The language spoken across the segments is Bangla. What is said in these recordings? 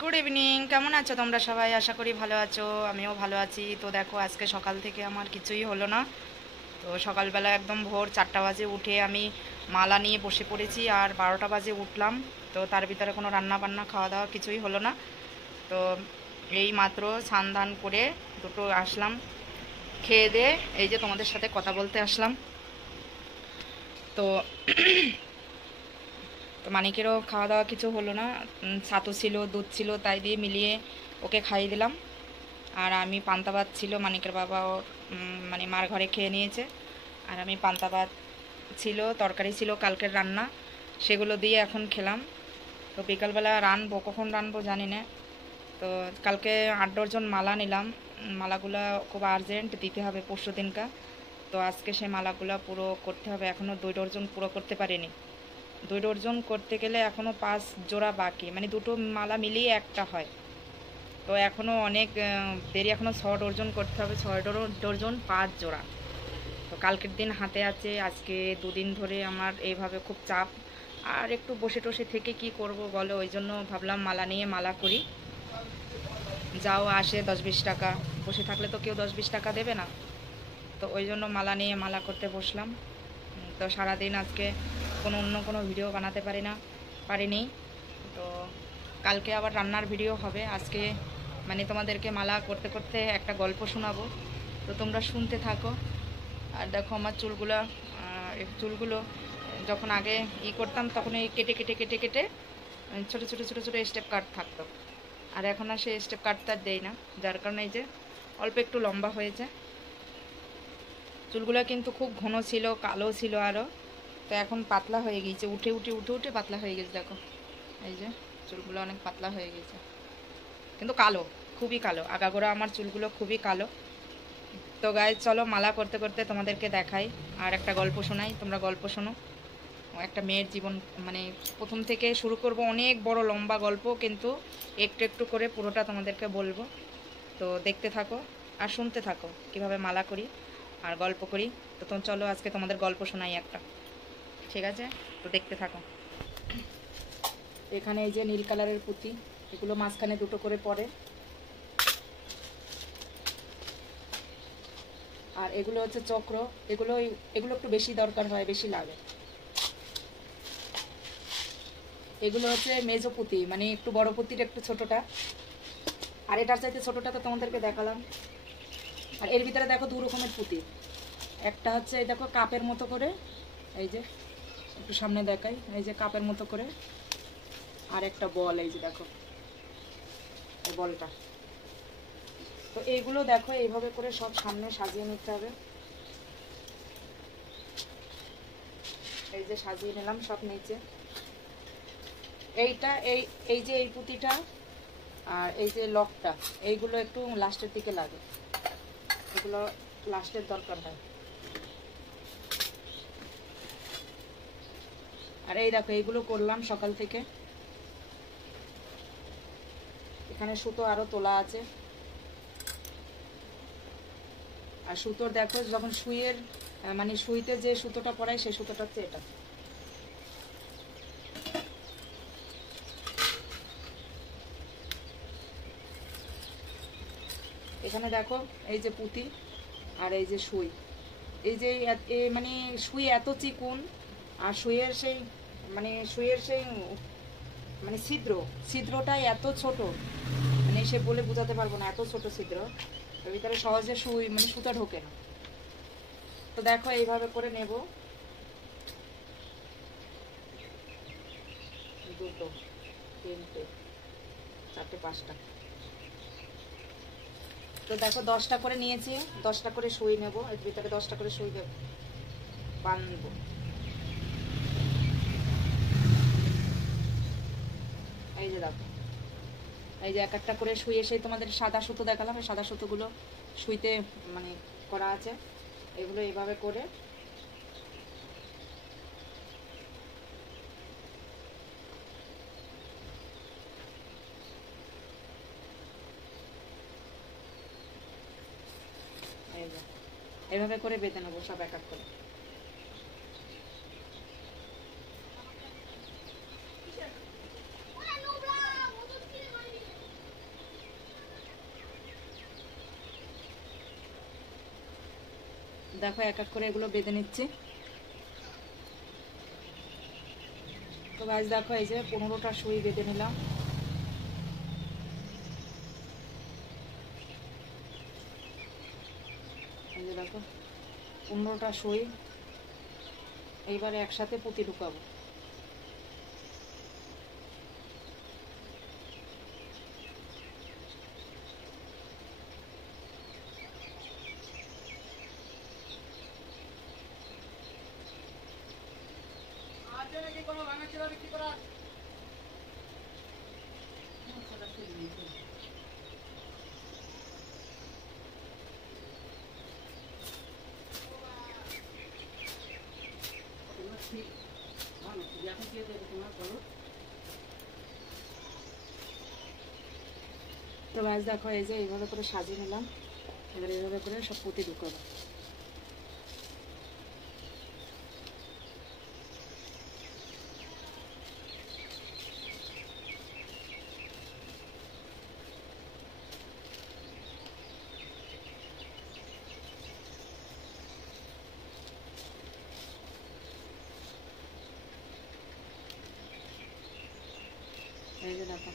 Good evening. কেমন আছো তোমরা সবাই? আশা করি ভালো আছো, আমিও ভালো আছি। তো দেখো আজকে সকাল থেকে আমার কিছুই হলো না। তো সকালবেলা একদম ভোর 4টা বাজে উঠে আমি মালা নিয়ে বসে পড়েছি, আর 12টা বাজে উঠলাম। তো তার ভিতরে কোনো রান্না বান্না খাওয়া দাওয়া কিছুই হলো না। তো এই মাত্র স্নান ধান করে দুটো আসলাম, খেয়ে দিয়ে এই যে তোমাদের সাথে কথা বলতে আসলাম। তো তো মানিকেরও খাওয়া দাওয়া কিছু হলো না। ছাতু ছিল, দুধ ছিল, তাই দিয়ে মিলিয়ে ওকে খাইয়ে দিলাম। আর আমি পান্তা ভাত ছিল, মানিকের বাবাও মানে মার ঘরে খেয়ে নিয়েছে। আর আমি পান্তা ভাত ছিল, তরকারি ছিল কালকের রান্না, সেগুলো দিয়ে এখন খেলাম। তো বিকালবেলা রানবো, কখন রানবো জানি না। তো কালকে 8 ডজন মালা নিলাম। মালাগুলা খুব আর্জেন্ট দিতে হবে পরশু দিনকা। তো আজকে সেই মালাগুলা পুরো করতে হবে। এখনও 2 ডজন পুরো করতে পারিনি। 2 ডজন করতে গেলে এখনও 5 জোড়া বাকি, মানে দুটো মালা মিলিয়ে একটা হয়। তো এখনও অনেক দেরি, এখনও 6 ডজন করতে হবে। 6 ডজন 5 জোড়া। তো কালকের দিন হাতে আছে। আজকে 2 দিন ধরে আমার এইভাবে খুব চাপ। আর একটু বসে টসে থেকে কি করব বলো, ওই জন্য ভাবলাম মালা নিয়ে মালা করি। যাও আসে 10-20 টাকা, বসে থাকলে তো কেউ 10-20 টাকা দেবে না। তো ওই জন্য মালা নিয়ে মালা করতে বসলাম। তো সারাদিন আজকে অন্য কোনো ভিডিও বানাতে পারিনি। তো কালকে আবার রান্নার ভিডিও হবে। আজকে মানে তোমাদেরকে মালা করতে করতে একটা গল্প শোনাবো, তো তোমরা শুনতে থাকো। আর দেখো আমার চুলগুলো যখন আগে করতাম তখন এই কেটে কেটে কেটে কেটে ছোটো ছোটো ছোটো ছোটো স্টেপ কাট থাকতো। আর এখন আর সেই স্টেপ কাটতে আর দেই না, যার কারণে এই যে অল্প একটু লম্বা হয়েছে। চুলগুলো কিন্তু খুব ঘন ছিল, কালো ছিল আরও। তো এখন পাতলা হয়ে গিয়েছে, উঠে উঠে উঠে উঠে পাতলা হয়ে গেছে। দেখো এই যে চুলগুলো অনেক পাতলা হয়ে গেছে, কিন্তু কালো, খুবই কালো। আগাগোড়া আমার চুলগুলো খুবই কালো। তো গাইজ চলো মালা করতে করতে তোমাদেরকে দেখাই আর একটা গল্প শোনাই, তোমরা গল্প শোনো। একটা মেয়ের জীবন, মানে প্রথম থেকে শুরু করব, অনেক বড় লম্বা গল্প, কিন্তু একটু একটু করে পুরোটা তোমাদেরকে বলবো। তো দেখতে থাকো আর শুনতে থাকো কিভাবে মালা করি আর গল্প করি। তো চলো আজকে তোমাদের গল্প শোনাই একটা, ঠিক আছে? তো দেখতে থাকো। এখানে এই যে নীল কালারের পুঁতি, এগুলো মাঝখানে দুটো করে পড়ে। আর এগুলো হচ্ছে চক্র, এগুলো একটু বেশি দরকার হয়, বেশি লাগে। এগুলো হচ্ছে মেজো পুঁতি, মানে একটু বড় পুঁতিটা একটু ছোটটা, আর এটার চাইতে ছোটটা তো তোমাদেরকে দেখালাম। আর এর ভিতরে দেখো 2 রকমের পুঁতি। একটা হচ্ছে এই দেখো কাপের মতো করে, এই যে একটু সামনে দেখাই, এই যে কাপের মতো করে। আর একটা বল, এই যে দেখো এই বলটা। তো এইগুলো দেখো এইভাবে করে সব সামনে সাজিয়ে নিতে হবে। এই যে সাজিয়ে নিলাম সব নিচে। এইটা এই যে এই পুঁতিটা আর এই যে লকটা, এইগুলো একটু লাস্টের দিকে লাগে, এগুলো লাস্টের দরকার হয়। আর এই দেখো এইগুলো করলাম সকাল থেকে। এখানে সুতো আরো তোলা আছে। আর সুতোর দেখো যখন সুইয়ের মানে সুইতে যে সুতোটা পরায় সেই সুতোটা হচ্ছে এটা। এখানে দেখো এই যে পুঁতি আর এই যে সুই, এই যে মানে সুই এত চিকুন, আর সুইয়ের সেই মানে ছিদ্রটাই এত ছোট, মানে সে বলে বোঝাতে পারবো না, এত ছোট ছিদ্র। এর ভিতরে সহজে মানে সুতা ঢোকে না। তো দেখো এইভাবে করে নেব, 2, 3, 4, 5টা। তো দেখো 10টা করে নিয়েছি, 10টা করে সুই নেব, এর ভিতরে 10টা করে সুই দেব, বাঁধবো। এই যে দেখো, এই যে এক একটা করে সুই, এসে তোমাদের সাদা সুতো দেখালাম, এই সাদা সুতোগুলো সুইতে মানে করা আছে। এগুলো এইভাবে করে এইভাবে করে বেঁধে নেবো সব এক এক করে। দেখো এক এক করে এগুলো বেঁধে নিচ্ছি। তো গাছ দেখো এই যে 15টা সুই বেঁধে নিলাম। এই যে দেখো 15টা সুই, এইবারে একসাথে পুঁতি ঢুকাবো। তো গাছ দেখো এই যে এইভাবে করে সাজিয়ে নিলাম। এবার এইভাবে করে সব পুঁতি ঢুকাবো। এই যে দেখো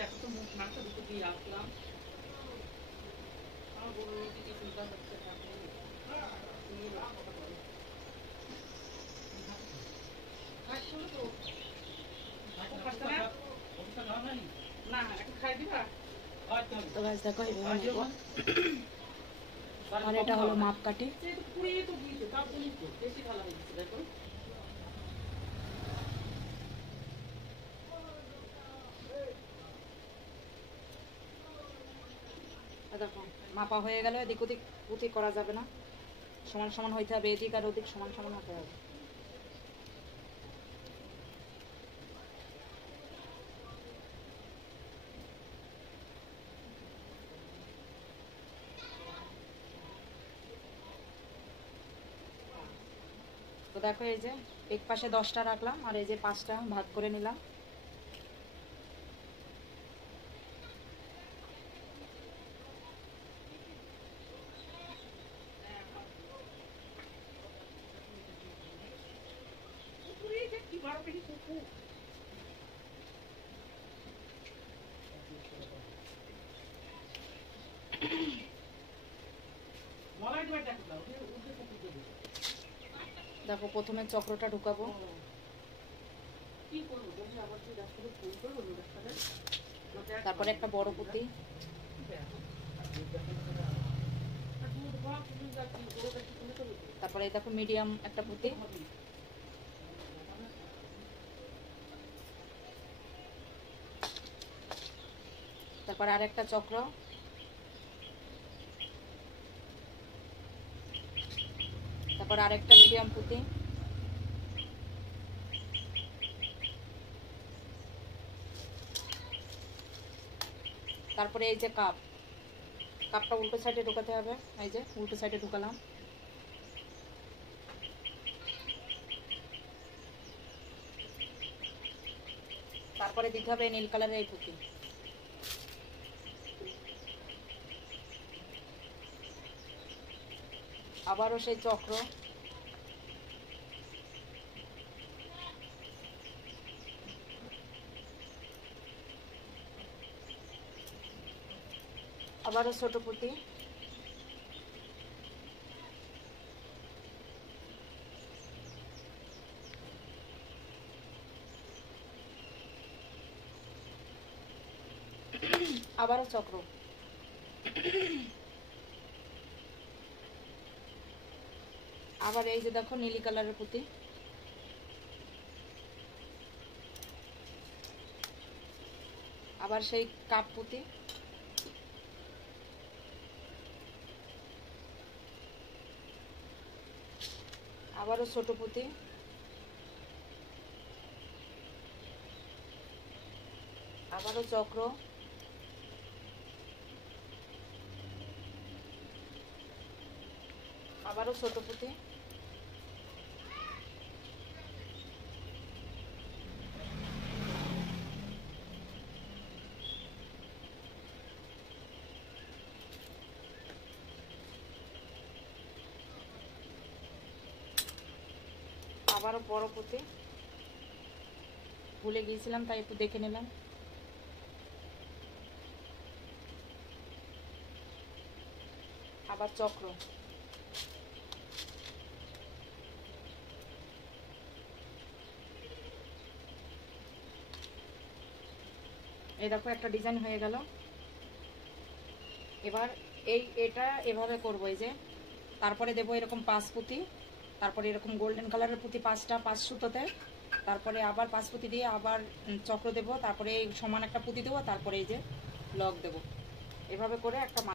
দেখো তো মুখ মাংস দুটো দিয়ে রাখলাম। আমার বড় দিদি চিন্তা করতে থাকে তো গাছ দেখো এইভাবে নেবো। আর এটা হলো মাপকাঠি। দেখো মাপা হয়ে গেল। এদিক ওদিক পুঁতি করা যাবে না, সমান সমান হইতে হবে। এদিক আর ওদিক সমান সমান হতে হবে। তো দেখো এই যে এক পাশে 10টা রাখলাম আর এই যে 5টা ভাগ করে নিলাম। দেখো প্রথমে চক্রটা ঢুকাবো। তারপরে একটা বড় পুঁতি, তারপরে এই দেখো মিডিয়াম একটা পুঁতি, তারপর আর একটা চক্র, তারপর আরেকটা মিডিয়াম পুঁতি, তারপরে এই যে কাপটা উল্টো সাইডে ঢোকাতে হবে। এই যে উল্টো সাইডে ঢুকালাম। তারপরে দিতে হবে নীল কালারের এই পুঁতি। আবারও সেই চক্র, আবারও ছোট পুঁতি, আবারও চক্র, আবার এই যে দেখো নীলি কালারের পুঁতি, আবার সেই কাপ পুঁতি, আবারও ছোট পুঁতি, আবারও চক্র, আবারও ছোট পুঁতি, আবারও বড় পুঁতি, ভুলে গিয়েছিলাম তাই একটু দেখে নিলাম, আবার চক্র, এই দেখো একটা ডিজাইন হয়ে গেল। এবার এটা এভাবে করবো, এই যে তারপরে দেবো এরকম 5 পুঁতি, তারপরে এরকম গোল্ডেন কালারের পুঁতি 5টা 5 সুতোতে, তারপরে আবার 5 পুঁতি দিয়ে আবার চক্র দেবো, তারপরে সমান একটা পুঁতি দেবো, তারপরে এই যে লক দেবো। এভাবে করে একটা